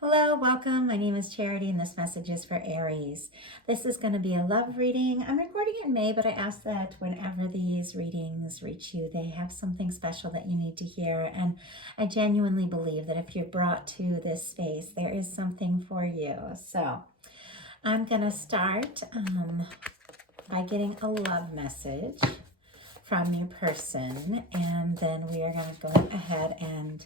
Hello, welcome. My name is Charity and this message is for Aries. This is going to be a love reading. I'm recording in May, but I ask that whenever these readings reach you, they have something special that you need to hear. And I genuinely believe that if you're brought to this space, there is something for you. So I'm going to start by getting a love message from your person. And then we are going to go ahead and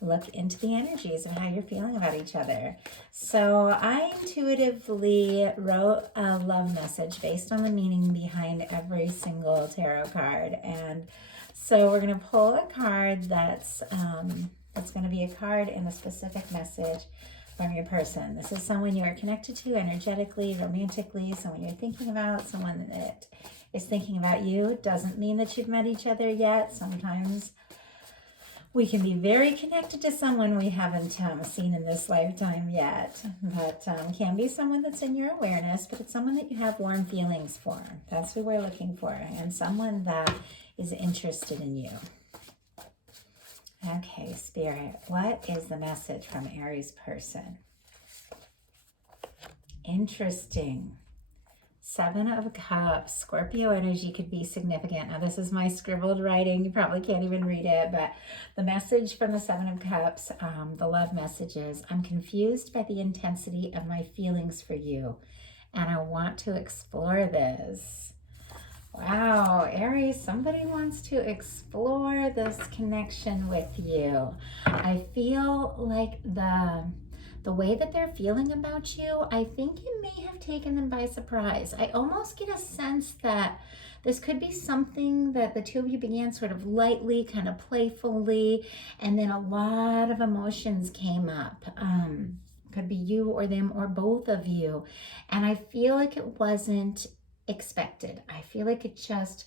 look into the energies of how you're feeling about each other. So I intuitively wrote a love message based on the meaning behind every single tarot card. And so we're going to pull a card that's going to be a card in a specific message from your person. This is someone you are connected to energetically, romantically, someone you're thinking about, someone that is thinking about you. Doesn't mean that you've met each other yet. Sometimes we can be very connected to someone we haven't seen in this lifetime yet, but can be someone that's in your awareness, but it's someone that you have warm feelings for. That's who we're looking for, and someone that is interested in you. Okay, Spirit, what is the message from Aries person? Interesting. 7 of Cups. Scorpio energy could be significant. Now, this is my scribbled writing. You probably can't even read it, but the message from the 7 of Cups, the love message is, I'm confused by the intensity of my feelings for you, and I want to explore this. Wow, Aries, somebody wants to explore this connection with you. I feel like the way that they're feeling about you, I think it may have taken them by surprise. I almost get a sense that this could be something that the two of you began sort of lightly, kind of playfully, and then a lot of emotions came up. Could be you or them or both of you. And I feel like it wasn't expected. I feel like it just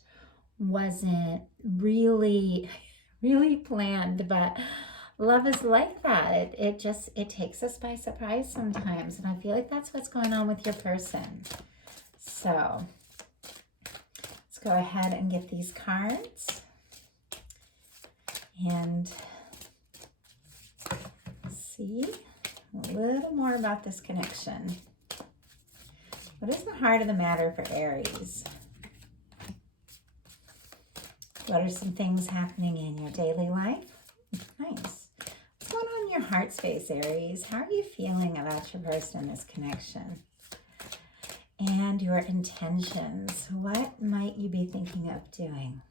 wasn't really planned, but love is like that. It takes us by surprise sometimes, and I feel like that's what's going on with your person. So let's go ahead and get these cards and see a little more about this connection. What is the heart of the matter for Aries? What are some things happening in your daily life? Nice. What's going on in your heart space, Aries? How are you feeling about your person, this connection? And your intentions. What might you be thinking of doing?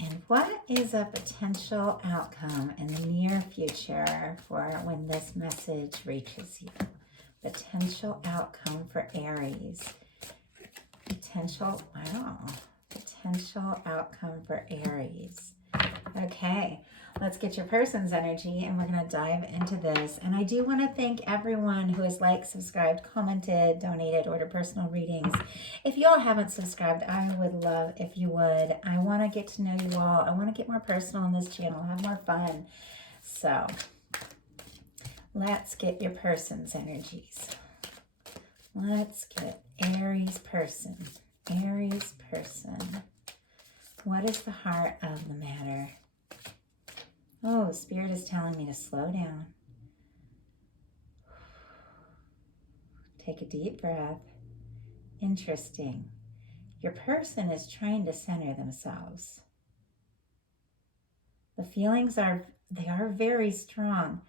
And what is a potential outcome in the near future for when this message reaches you? Potential outcome for Aries. Potential outcome for Aries. Okay, let's get your person's energy and we're going to dive into this. And I do want to thank everyone who has liked, subscribed, commented, donated, ordered personal readings. If you all haven't subscribed, I would love if you would. I want to get to know you all. I want to get more personal on this channel, have more fun. So let's get your person's energies. Let's get Aries person. Aries person. What is the heart of the matter? Oh, Spirit is telling me to slow down. Take a deep breath. Interesting. Your person is trying to center themselves. The feelings are very strong,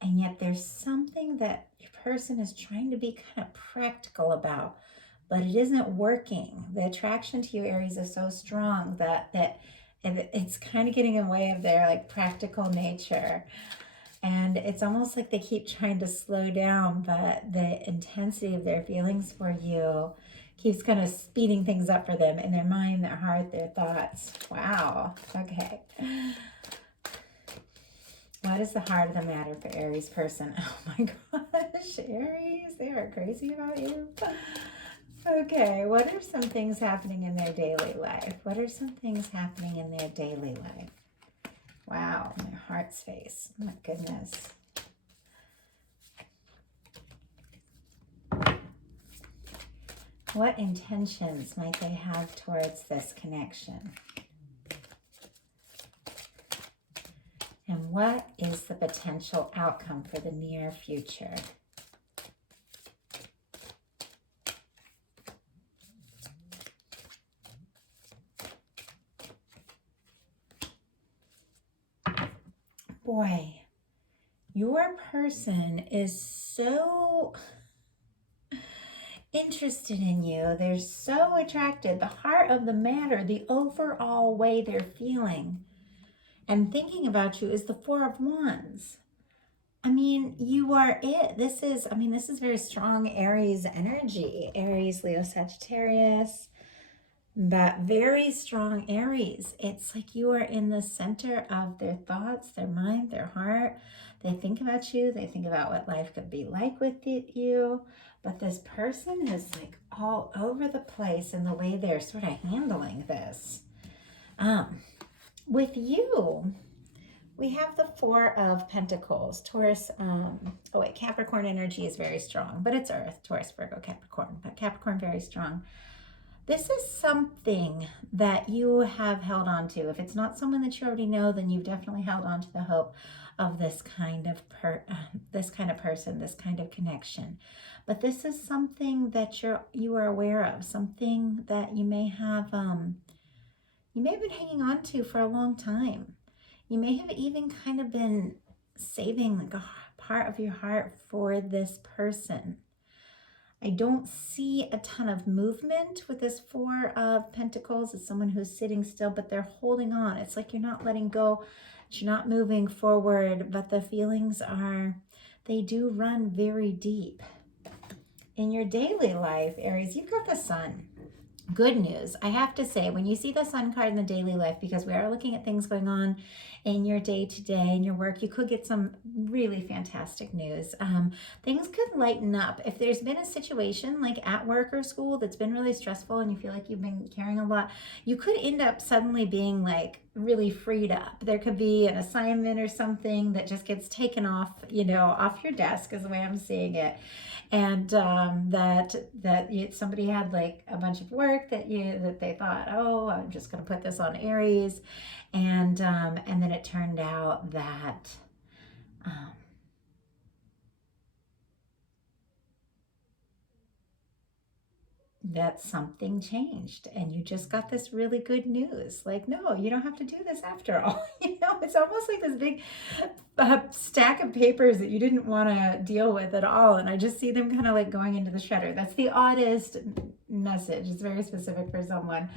and yet there's something that your person is trying to be kind of practical about, but it isn't working. The attraction to you, Aries, is so strong that it's kind of getting in the way of their like practical nature. And it's almost like they keep trying to slow down, but the intensity of their feelings for you keeps kind of speeding things up for them in their mind, their heart, their thoughts. Wow. Okay. What is the heart of the matter for Aries person? Oh my gosh, Aries, they are crazy about you. Okay, what are some things happening in their daily life? What are some things happening in their daily life? Wow, my heart space. Oh my goodness. What intentions might they have towards this connection? And what is the potential outcome for the near future? Boy, your person is so interested in you. They're so attracted. The heart of the matter, the overall way they're feeling and thinking about you is the Four of Wands. I mean, you are it. This is very strong Aries energy. Aries, Leo, Sagittarius. But very strong Aries. It's like you are in the center of their thoughts, their mind, their heart. They think about you. They think about what life could be like with you. But this person is like all over the place in the way they're sort of handling this. With you, we have the Four of Pentacles. Taurus, Capricorn energy is very strong, but it's Earth, Taurus, Virgo, Capricorn. But Capricorn, very strong. This is something that you have held on to. If it's not someone that you already know, then you've definitely held on to the hope of this kind of person, this kind of connection. But this is something that you are aware of, something that you may have been hanging on to for a long time. You may have even kind of been saving like a part of your heart for this person. I don't see a ton of movement with this Four of Pentacles. It's someone who's sitting still, but they're holding on. It's like you're not letting go, you're not moving forward, but the feelings they do run very deep. In your daily life, Aries, you've got the Sun. Good news. I have to say, when you see the Sun card in the daily life, because we are looking at things going on in your day-to-day, in your work, you could get some really fantastic news. Things could lighten up. If there's been a situation like at work or school that's been really stressful and you feel like you've been carrying a lot, you could end up suddenly being like really freed up. There could be an assignment or something that just gets taken off, off your desk is the way I'm seeing it. And somebody had like a bunch of work that they thought, oh, I'm just going to put this on Aries, and then it turned out that that something changed and you just got this really good news. Like, no, you don't have to do this after all. It's almost like this big stack of papers that you didn't want to deal with at all. And I just see them kind of like going into the shredder. That's the oddest message. It's very specific for someone.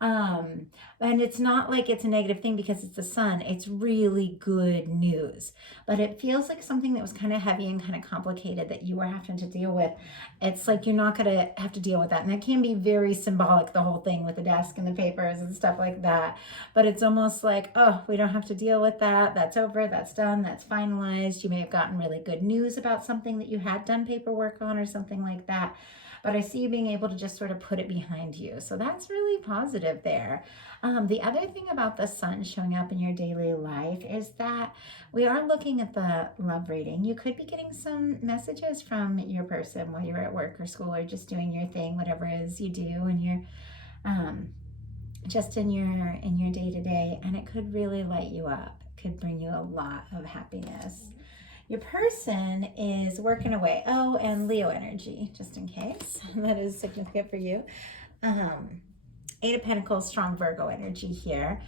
And it's not like it's a negative thing because it's the Sun. It's really good news, but it feels like something that was kind of heavy and kind of complicated that you were having to deal with. It's like you're not going to have to deal with that. And that can be very symbolic, the whole thing with the desk and the papers and stuff like that. But it's almost like, oh, we don't have to deal with that. That's over. That's done. That's finalized. You may have gotten really good news about something that you had done paperwork on or something like that. But I see you being able to just sort of put it behind you. So that's really positive there. The other thing about the Sun showing up in your daily life is that we are looking at the love reading. You could be getting some messages from your person while you're at work or school or just doing your thing, whatever it is you do, and you're just in your day-to-day, and it could really light you up. It could bring you a lot of happiness. Your person is working away. Oh, and Leo energy, just in case. That is significant for you. Eight of Pentacles, strong Virgo energy here.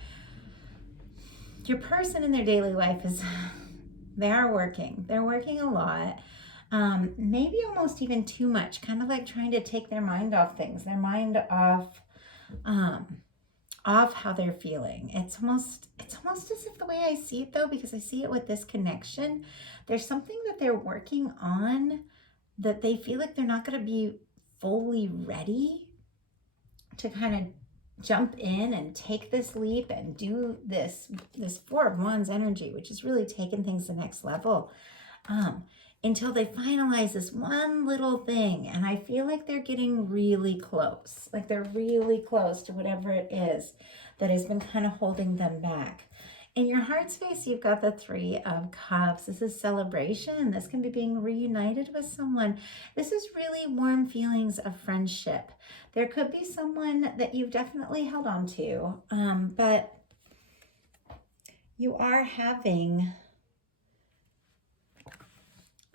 Your person in their daily life they are working. They're working a lot. Maybe almost even too much, kind of like trying to take their mind off things, their mind off how they're feeling. It's almost as if the way I see it though, because I see it with this connection, there's something that they're working on that they feel like they're not going to be fully ready to kind of jump in and take this leap and do this Four of Wands energy, which is really taking things to the next level, until they finalize this one little thing. And I feel like they're getting really close, like they're really close to whatever it is that has been kind of holding them back. In your heart space, you've got the Three of Cups. This is celebration. This can be being reunited with someone. This is really warm feelings of friendship. There could be someone that you've definitely held on to, but you are having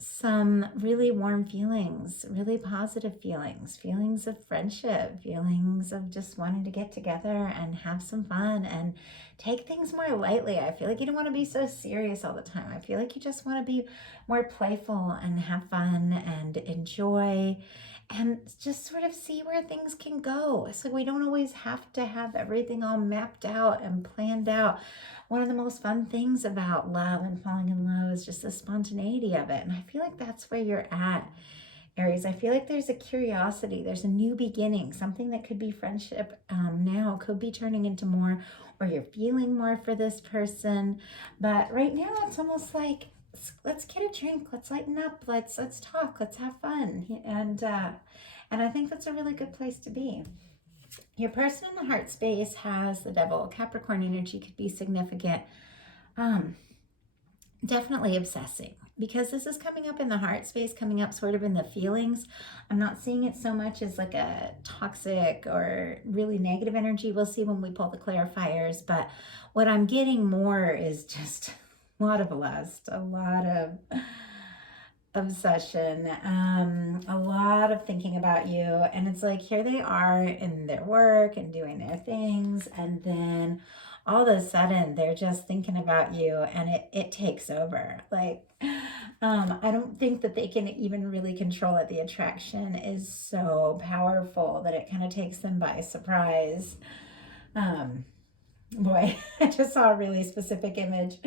some really warm feelings, really positive feelings, feelings of friendship, feelings of just wanting to get together and have some fun and take things more lightly. I feel like you don't want to be so serious all the time. I feel like you just want to be more playful and have fun and enjoy and just sort of see where things can go. It's like we don't always have to have everything all mapped out and planned out. One of the most fun things about love and falling in love is just the spontaneity of it. And I feel like that's where you're at, Aries. I feel like there's a curiosity, there's a new beginning, something that could be friendship now, could be turning into more, or you're feeling more for this person. But right now it's almost like, let's get a drink, let's lighten up, let's talk, let's have fun. And I think that's a really good place to be. Your person in the heart space has the Devil. Capricorn energy could be significant. Definitely obsessing, because this is coming up in the heart space, coming up sort of in the feelings. I'm not seeing it so much as like a toxic or really negative energy. We'll see when we pull the clarifiers. But what I'm getting more is just a lot of lust, a lot of obsession, a lot of thinking about you. And it's like, here they are in their work and doing their things, and then all of a sudden they're just thinking about you, and it takes over. Like, I don't think that they can even really control it. The attraction is so powerful that it kind of takes them by surprise. Boy, I just saw a really specific image.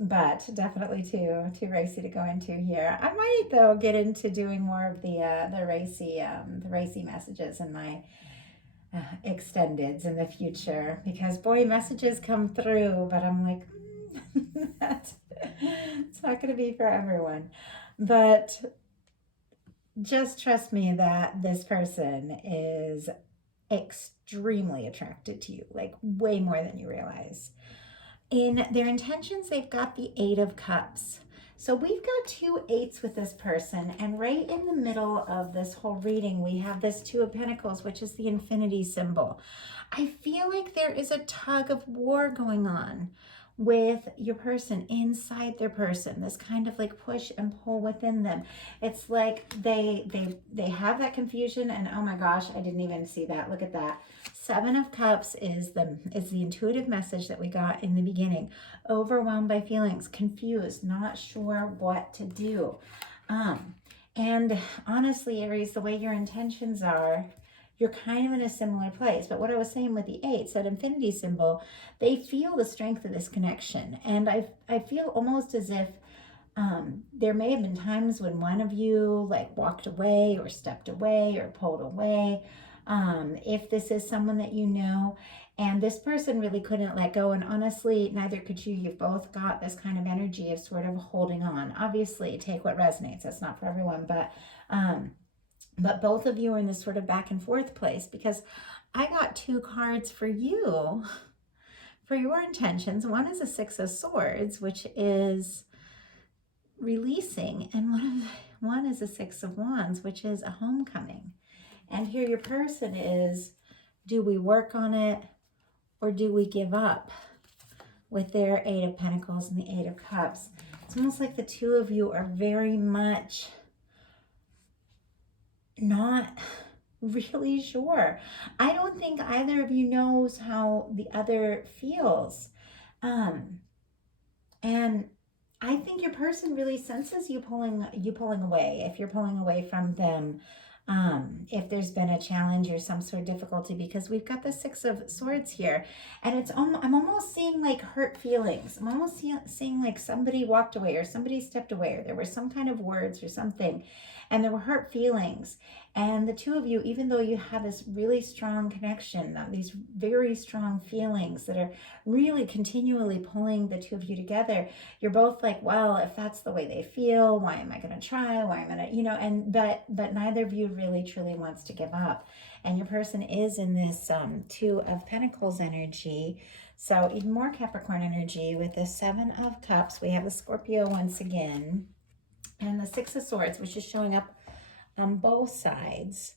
But definitely too racy to go into here. I might though get into doing more of the racy messages in my extendeds in the future, because boy, messages come through, but I'm like, it's not going to be for everyone. But just trust me that this person is extremely attracted to you, like way more than you realize. In their intentions, they've got the Eight of Cups. So we've got 2 8s with this person, and right in the middle of this whole reading, we have this 2 of Pentacles, which is the infinity symbol. I feel like there is a tug of war going on with your person, inside their person, this kind of like push and pull within them. It's like they have that confusion, and oh my gosh, I didn't even see that. Look at that. 7 of Cups is the intuitive message that we got in the beginning. Overwhelmed by feelings, confused, not sure what to do. And honestly, Aries, the way your intentions are, you're kind of in a similar place. But what I was saying with the 8s, that infinity symbol, they feel the strength of this connection. And I feel almost as if there may have been times when one of you like walked away or stepped away or pulled away. If this is someone that you know, and this person really couldn't let go, and honestly, neither could you. You've both got this kind of energy of sort of holding on. Obviously, take what resonates. That's not for everyone, but both of you are in this sort of back and forth place, because I got 2 cards for you, for your intentions. One is a 6 of Swords, which is releasing, and one is a 6 of Wands, which is a homecoming. And here your person is, do we work on it or do we give up? With their 8 of Pentacles and the 8 of Cups. It's almost like the 2 of you are very much not really sure. I don't think either of you knows how the other feels. And I think your person really senses you pulling away, if you're pulling away from them. If there's been a challenge or some sort of difficulty, because we've got the 6 of Swords here, and I'm almost seeing like hurt feelings. I'm almost seeing like somebody walked away or somebody stepped away, or there were some kind of words or something, and there were hurt feelings. And the 2 of you, even though you have this really strong connection, these very strong feelings that are really continually pulling the 2 of you together, you're both like, well, if that's the way they feel, why am I going to try? Why am I going to, but neither of you really truly wants to give up. and your person is in this Two of Pentacles energy. So even more Capricorn energy with the Seven of Cups. We have the Scorpio once again, and the Six of Swords, which is showing up on both sides,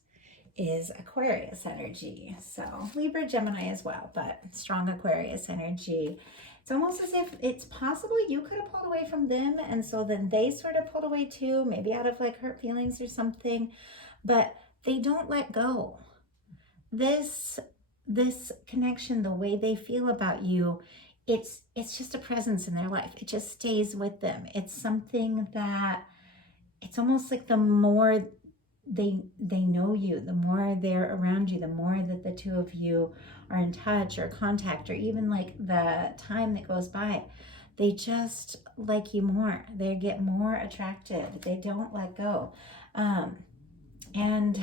is Aquarius energy. So Libra, Gemini as well, but strong Aquarius energy. It's almost as if it's possible you could have pulled away from them, and so then they sort of pulled away too, maybe out of like hurt feelings or something, but they don't let go. This connection, the way they feel about you, it's just a presence in their life. It just stays with them. It's something that it's almost like the more they know you, the more they're around you, the more that the two of you are in touch or contact, or even like the time that goes by, they just like you more. They get more attracted. They don't let go. And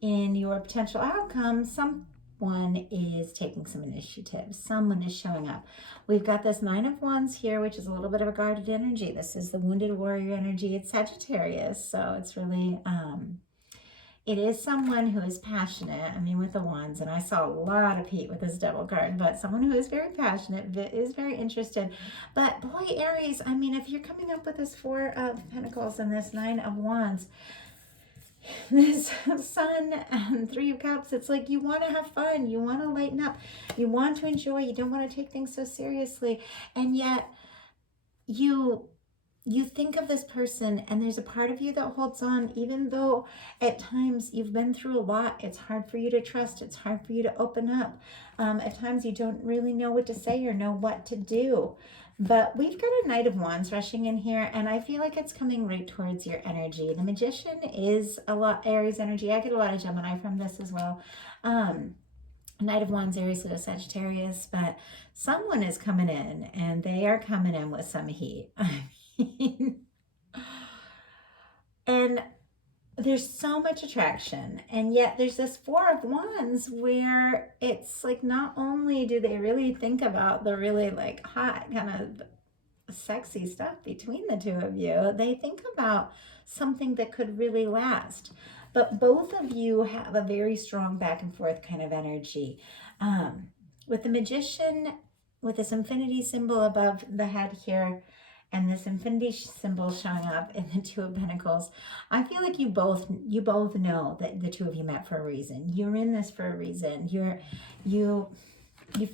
in your potential outcome, someone is taking some initiative. Someone is showing up. We've got this Nine of Wands here, which is a little bit of a guarded energy. This is the wounded warrior energy. It's Sagittarius, so it's really, it is someone who is passionate. I mean, with the Wands, and I saw a lot of Pete with this Devil card, but someone who is very passionate, is very interested. But boy, Aries, I mean, if you're coming up with this Four of Pentacles and this Nine of Wands, this Sun and Three of Cups, it's like you want to have fun, you want to lighten up, you want to enjoy, you don't want to take things so seriously, and yet you think of this person, and there's a part of you that holds on, even though at times you've been through a lot. It's hard for you to trust, it's hard for you to open up. At times you don't really know what to say or know what to do. But we've got a Knight of Wands rushing in here, and I feel like it's coming right towards your energy. The Magician is a lot Aries energy. I get a lot of Gemini from this as well. Knight of Wands, Aries, to Sagittarius, but someone is coming in, and they are coming in with some heat. I mean, and there's so much attraction, and yet there's this Four of Wands where it's like not only do they really think about the really like hot kind of sexy stuff between the two of you, they think about something that could really last. But both of you have a very strong back and forth kind of energy. With the Magician, with this infinity symbol above the head here, and this infinity symbol showing up in the Two of Pentacles, I feel like you both know that the two of you met for a reason. You're in this for a reason. You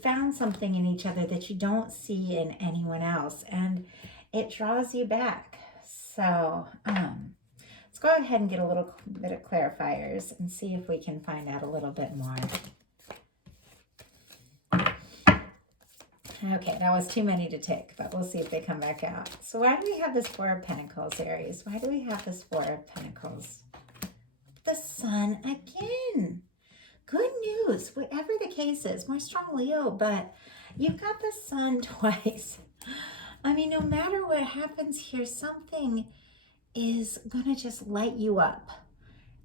found something in each other that you don't see in anyone else, and it draws you back. So let's go ahead and get a little bit of clarifiers and see if we can find out a little bit more. Okay, that was too many to take, but we'll see if they come back out. So why do we have this Four of Pentacles, Aries? Why do we have this Four of Pentacles? The Sun again. Good news, whatever the case is. More strong Leo, but you've got the Sun twice. I mean, no matter what happens here, something is going to just light you up.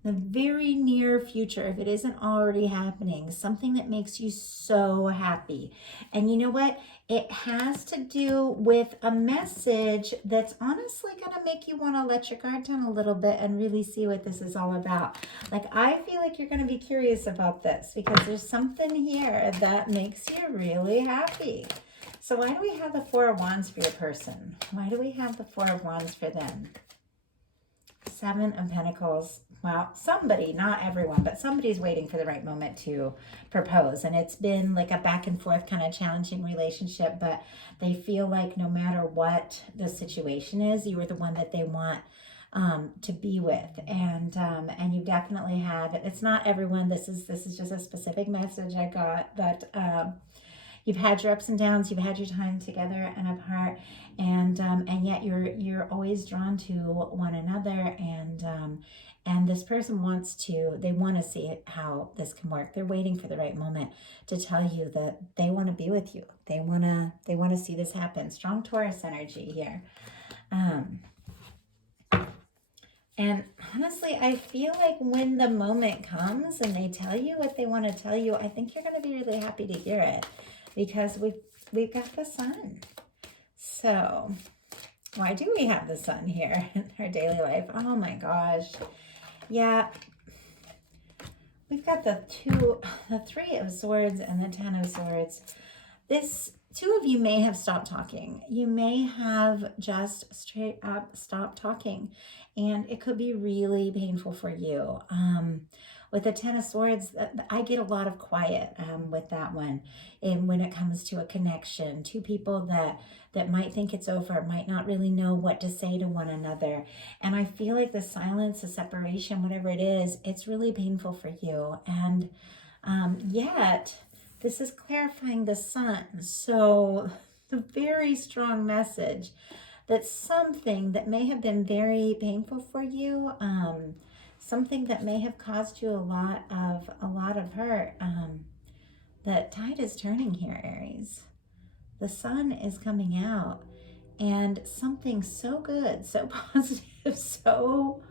The very near future, if it isn't already happening, something that makes you so happy. And you know what? It has to do with a message that's honestly going to make you want to let your guard down a little bit and really see what this is all about. Like, I feel like you're going to be curious about this because there's something here that makes you really happy. So why do we have the Four of Wands for your person? Why do we have the Four of Wands for them? Seven of Pentacles. Well, somebody, not everyone, but somebody's waiting for the right moment to propose. And it's been like a back and forth kind of challenging relationship, but they feel like no matter what the situation is, you are the one that they want to be with. And you definitely had, it's not everyone, this is just a specific message I got, but you've had your ups and downs, you've had your time together and apart, and yet you're always drawn to one another, and this person wants to see how this can work. They're waiting for the right moment to tell you that they want to be with you. They want to see this happen. Strong Taurus energy here. And honestly, I feel like when the moment comes and they tell you what they want to tell you, I think you're going to be really happy to hear it, because we've got the Sun. So why do we have the Sun here in our daily life? Oh my gosh. Yeah. we've got the Three of Swords and the Ten of Swords. This, two of you may have stopped talking. You may have just straight up stopped talking, and it could be really painful for you. With the Ten of Swords, I get a lot of quiet with that one. And when it comes to a connection, two people that might think it's over, might not really know what to say to one another. And I feel like the silence, the separation, whatever it is, it's really painful for you. And yet, this is clarifying the sun. So a very strong message that something that may have been very painful for you, something that may have caused you a lot of hurt, the tide is turning here, Aries. The sun is coming out, and something so good, so positive, so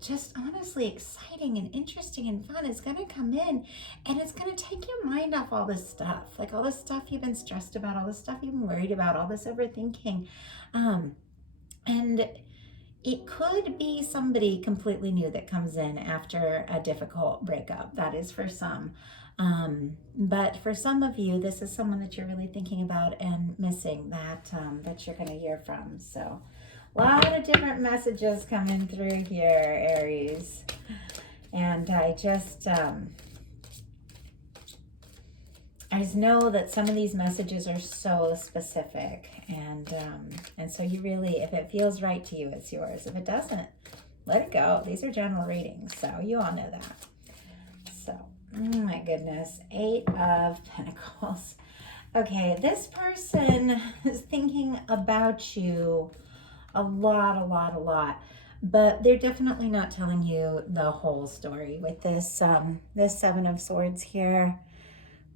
just honestly exciting and interesting and fun is going to come in, and it's going to take your mind off all this stuff, like all this stuff you've been stressed about, all this stuff you've been worried about, all this overthinking. And it could be somebody completely new that comes in after a difficult breakup. That is for some. But for some of you, this is someone that you're really thinking about and missing that you're going to hear from. So a lot of different messages coming through here, Aries. And I just know that some of these messages are so specific, and so you really, if it feels right to you, it's yours. If it doesn't, let it go. These are general readings, so you all know that. So, oh my goodness, 8 of Pentacles. Okay, this person is thinking about you a lot, but they're definitely not telling you the whole story with this this 7 of Swords here.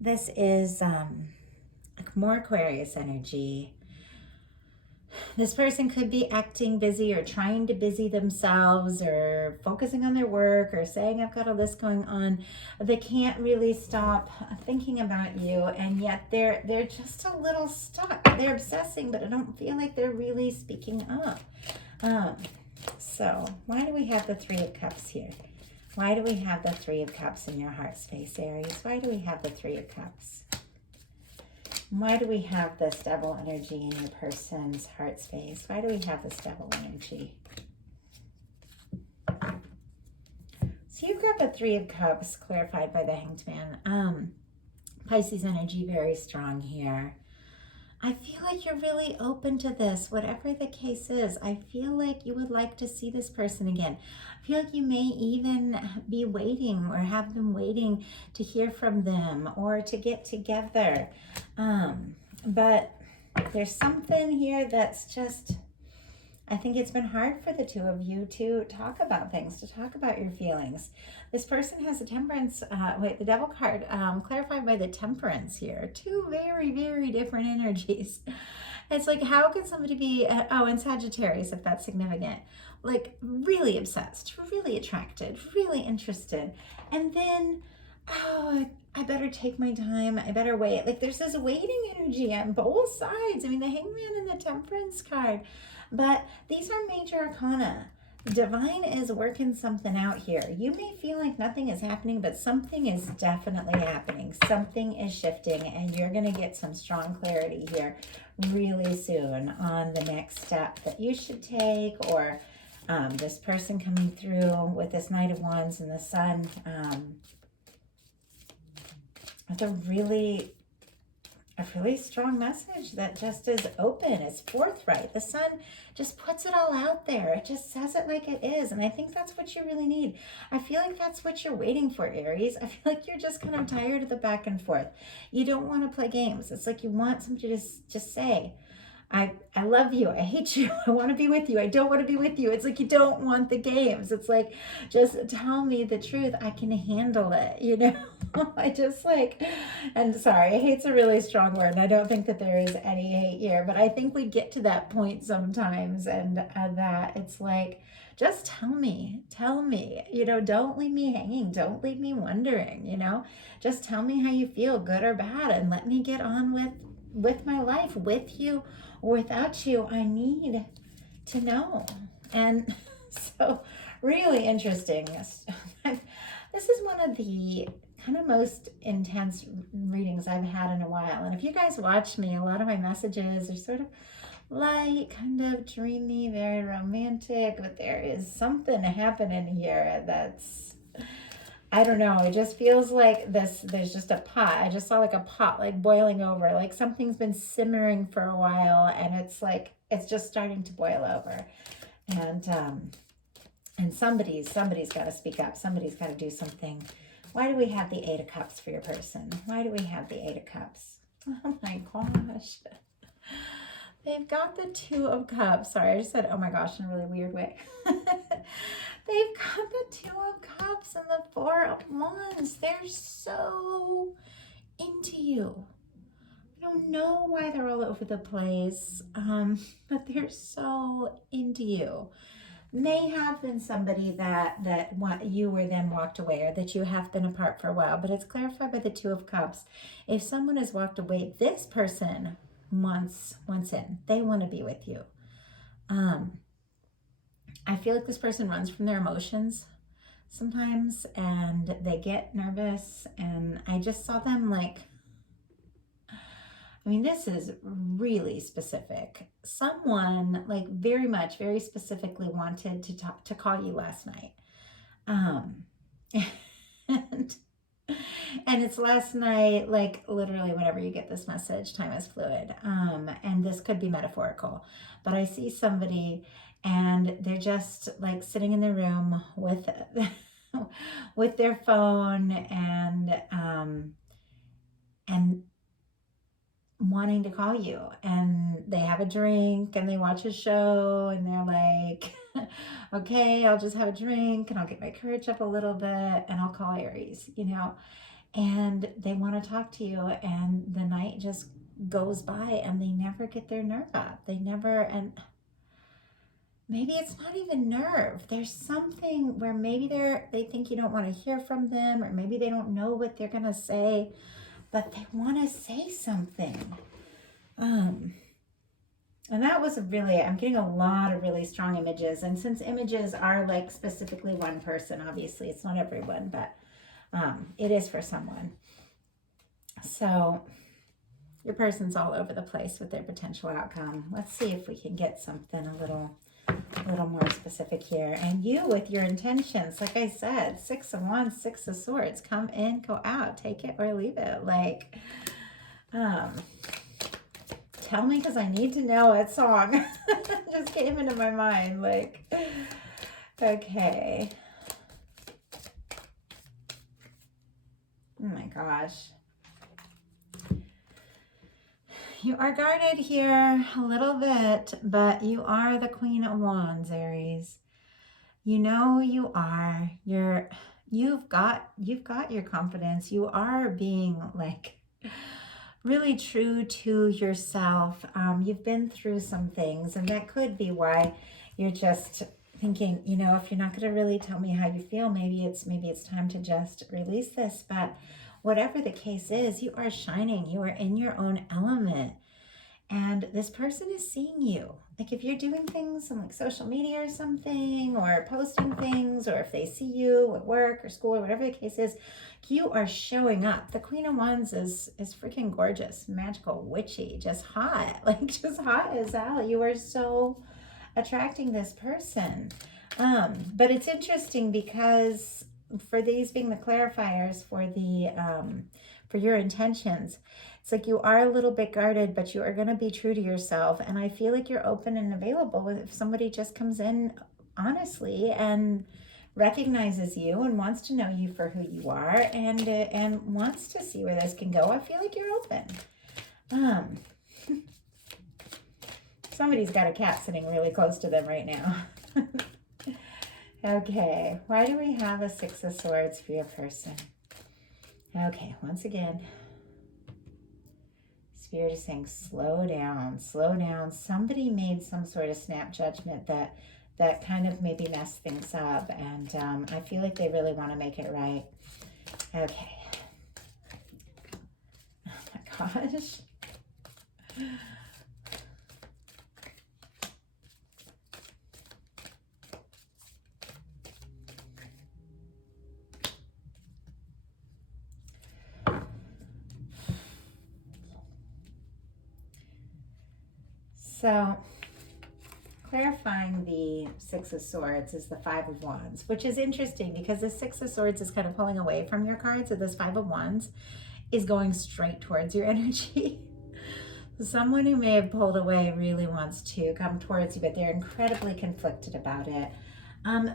This is like more Aquarius energy. This person could be acting busy or trying to busy themselves or focusing on their work or saying, I've got a list going on. They can't really stop thinking about you, and yet they're just a little stuck. They're obsessing, but I don't feel like they're really speaking up. So why do we have the 3 of Cups here? Why do we have the 3 of Cups in your heart space, Aries? Why do we have the 3 of Cups? Why do we have this Devil energy in your person's heart space? Why do we have this Devil energy? So you've got the 3 of Cups clarified by the Hanged Man. Pisces energy very strong here. I feel like you're really open to this, whatever the case is. I feel like you would like to see this person again. I feel like you may even be waiting or have been waiting to hear from them or to get together. But there's something here that's just, I think it's been hard for the two of you to talk about things, to talk about your feelings. This person has a Temperance, the Devil card clarified by the Temperance here. Two very, very different energies. It's like, how can somebody be, and Sagittarius, if that's significant, like really obsessed, really attracted, really interested. And then, I better take my time. I better wait. Like there's this waiting energy on both sides. I mean, the Hangman and the Temperance card. But these are major arcana. Divine is working something out here. You may feel like nothing is happening, but something is definitely happening. Something is shifting, and you're going to get some strong clarity here really soon on the next step that you should take, or this person coming through with this Knight of Wands and the Sun with a really strong message that just is open, it's forthright. The Sun just puts it all out there. It just says it like it is. And I think that's what you really need. I feel like that's what you're waiting for, Aries. I feel like you're just kind of tired of the back and forth. You don't want to play games. It's like you want somebody to just say, I love you. I hate you. I want to be with you. I don't want to be with you. It's like you don't want the games. It's like, just tell me the truth. I can handle it, you know? I just like, and sorry, hate's a really strong word, and I don't think that there is any hate here, but I think we get to that point sometimes, and that it's like, just tell me, you know, don't leave me hanging. Don't leave me wondering, you know? Just tell me how you feel, good or bad, and let me get on with my life, with you or without you. I need to know. And so really interesting. This is one of the kind of most intense readings I've had in a while. And if you guys watch me, a lot of my messages are sort of light, kind of dreamy, very romantic, but there is something happening here that's, I don't know, it just feels like there's just a pot. I just saw like a pot like boiling over, like something's been simmering for a while and it's like, it's just starting to boil over. And somebody's got to speak up. Somebody's got to do something. Why do we have the Eight of Cups for your person? Why do we have the Eight of Cups? Oh my gosh. They've got the Two of Cups. Sorry, I just said, oh my gosh, in a really weird way. They've got the Two of Cups and the Four of Wands. They're so into you. I don't know why they're all over the place, but they're so into you. May have been somebody that you or them walked away, or that you have been apart for a while, but it's clarified by the Two of Cups. If someone has walked away, this person wants in. They want to be with you. I feel like this person runs from their emotions sometimes, and they get nervous, and I just saw them like, I mean, this is really specific. Someone like very specifically wanted to call you last night. And it's last night, like literally whenever you get this message, time is fluid. And this could be metaphorical, but I see somebody and they're just like sitting in the room with, with their phone and wanting to call you, and they have a drink and they watch a show and they're like, okay, I'll just have a drink and I'll get my courage up a little bit and I'll call Aries, you know, and they want to talk to you, and the night just goes by and they never get their nerve up. They never, and maybe it's not even nerve. There's something where maybe they think you don't want to hear from them, or maybe they don't know what they're going to say, but they want to say something. And that was really, I'm getting a lot of really strong images. And since images are like specifically one person, obviously it's not everyone, but it is for someone. So your person's all over the place with their potential outcome. Let's see if we can get something a little more specific here. And you with your intentions, like I said, Six of Wands, Six of Swords, come in, go out, take it or leave it. Like, tell me, because I need to know what song just came into my mind. Like, okay. Oh my gosh. You are guarded here a little bit, but you are the Queen of Wands, Aries. You know you are. You've got your confidence. You are being like really true to yourself. You've been through some things, and that could be why you're just thinking, you know, if you're not going to really tell me how you feel, maybe it's time to just release this. But whatever the case is, you are shining. You are in your own element. And this person is seeing you. Like if you're doing things on like social media or something, or posting things, or if they see you at work or school or whatever the case is, you are showing up. The Queen of Wands is freaking gorgeous, magical, witchy, just hot, like just hot as hell. You are so attracting this person. But it's interesting because for these being the clarifiers for the for your intentions, it's like you are a little bit guarded, but you are going to be true to yourself. And I feel like you're open and available if somebody just comes in honestly and recognizes you and wants to know you for who you are, and wants to see where this can go. I feel like you're open. Somebody's got a cat sitting really close to them right now. Okay, why do we have a Six of Swords for your person? Okay, once again, Spirit is saying slow down, slow down. Somebody made some sort of snap judgment that kind of maybe messed things up, and I feel like they really want to make it right. Okay. Oh my gosh. So clarifying the Six of Swords is the Five of Wands, which is interesting because the Six of Swords is kind of pulling away from your cards, so this Five of Wands is going straight towards your energy. Someone who may have pulled away really wants to come towards you, but they're incredibly conflicted about it.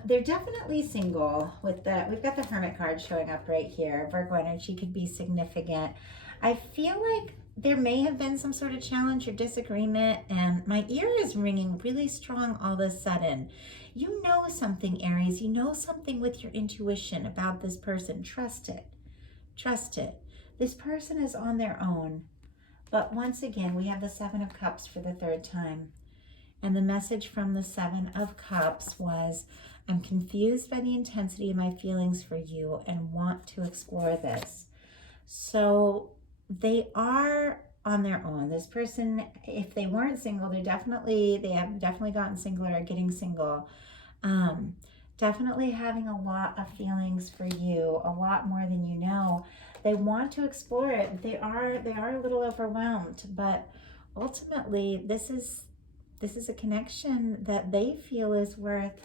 They're definitely single with we've got the Hermit card showing up right here. Virgo energy could be significant. I feel like there may have been some sort of challenge or disagreement, and my ear is ringing really strong all of a sudden. You know something, Aries. You know something with your intuition about this person. Trust it. Trust it. This person is on their own. But once again, we have the Seven of Cups for the third time. And the message from the Seven of Cups was, I'm confused by the intensity of my feelings for you and want to explore this. So they are on their own. This person, if they weren't single, they have definitely gotten single or are getting single. Definitely having a lot of feelings for you, a lot more than you know. They want to explore it. They are a little overwhelmed, but ultimately this is a connection that they feel is worth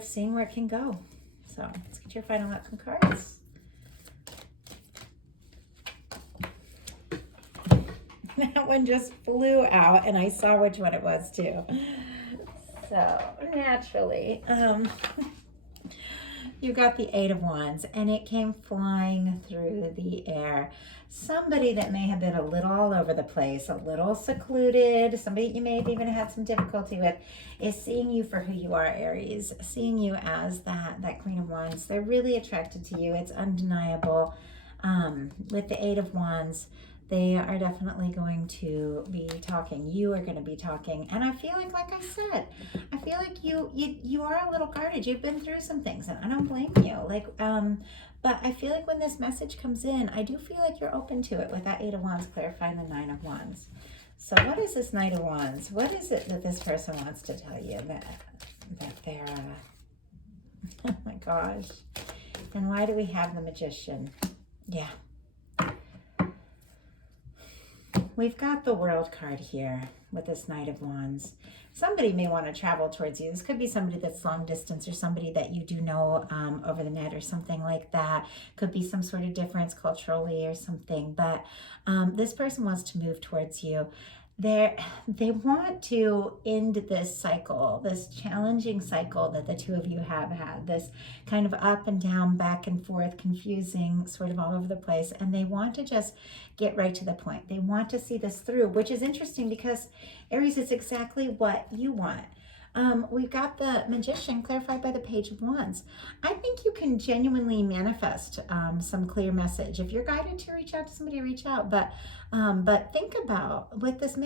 seeing where it can go. So let's get your final outcome cards. That one just flew out, and I saw which one it was too. So naturally, you got the Eight of Wands, and it came flying through the air. Somebody that may have been a little all over the place, a little secluded, somebody you may have even had some difficulty with, is seeing you for who you are, Aries. Seeing you as that Queen of Wands. They're really attracted to you. It's undeniable. With the Eight of Wands, they are definitely going to be talking. You are going to be talking. And I feel like I said, I feel like you are a little guarded. You've been through some things, and I don't blame you. But I feel like when this message comes in, I do feel like you're open to it with that Eight of Wands clarifying the Nine of Wands. So what is this Knight of Wands? What is it that this person wants to tell you that they're, oh my gosh. And why do we have the Magician? Yeah. We've got the World card here with this Knight of Wands. Somebody may want to travel towards you. This could be somebody that's long distance or somebody that you do know over the net or something like that. Could be some sort of difference culturally or something. But this person wants to move towards you. They want to end this cycle, this challenging cycle that the two of you have had, this kind of up and down, back and forth, confusing, sort of all over the place. And they want to just get right to the point. They want to see this through, which is interesting because Aries is exactly what you want. We've got the Magician clarified by the Page of Wands. I think you can genuinely manifest some clear message. If you're guided to reach out to somebody, reach out. But think about with this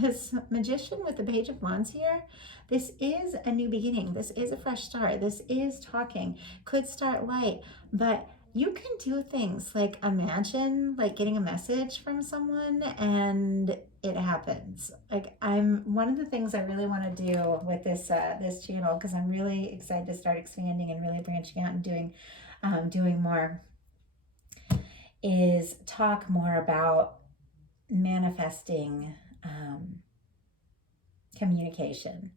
this Magician with the Page of Wands here. This is a new beginning. This is a fresh start. This is talking. Could start light, but you can do things like imagine like getting a message from someone and it happens. Like one of the things I really want to do with this this channel, because I'm really excited to start expanding and really branching out and doing more, is talk more about manifesting communication.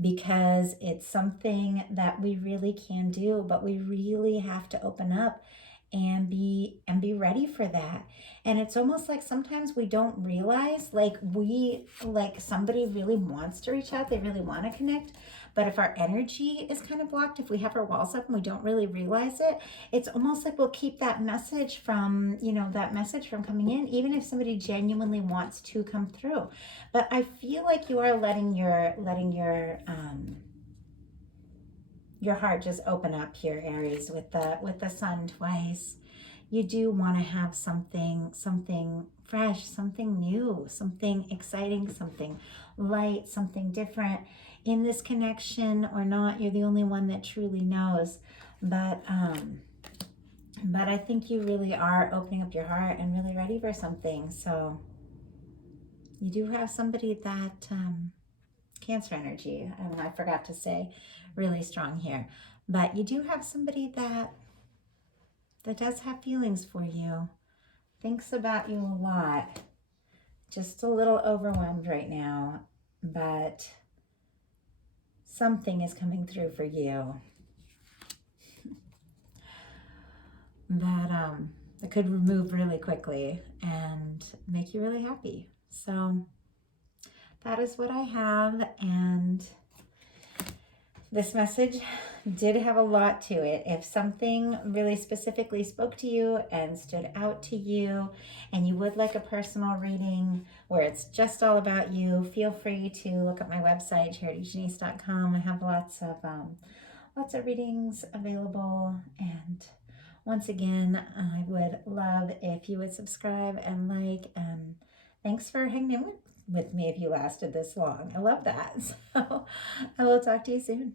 Because it's something that we really can do, but we really have to open up and be ready for that. And it's almost like sometimes we don't realize like somebody really wants to reach out, they really want to connect, but if our energy is kind of blocked, if we have our walls up and we don't really realize it, it's almost like we'll keep that message from coming in, even if somebody genuinely wants to come through. But I feel like you are letting your heart just open up here, Aries, with the Sun twice. You do want to have something fresh, something new, something exciting, something light, something different in this connection or not. You're the only one that truly knows. But I think you really are opening up your heart and really ready for something. So you do have somebody that Cancer energy, I forgot to say, really strong here. But you do have somebody that does have feelings for you, thinks about you a lot. Just a little overwhelmed right now, but something is coming through for you that could move really quickly and make you really happy. So that is what I have, and this message did have a lot to it. If something really specifically spoke to you and stood out to you, and you would like a personal reading where it's just all about you, feel free to look at my website, charityjanice.com. I have lots of readings available. And once again, I would love if you would subscribe and like, and thanks for hanging in with me if you lasted this long. I love that. So I will talk to you soon.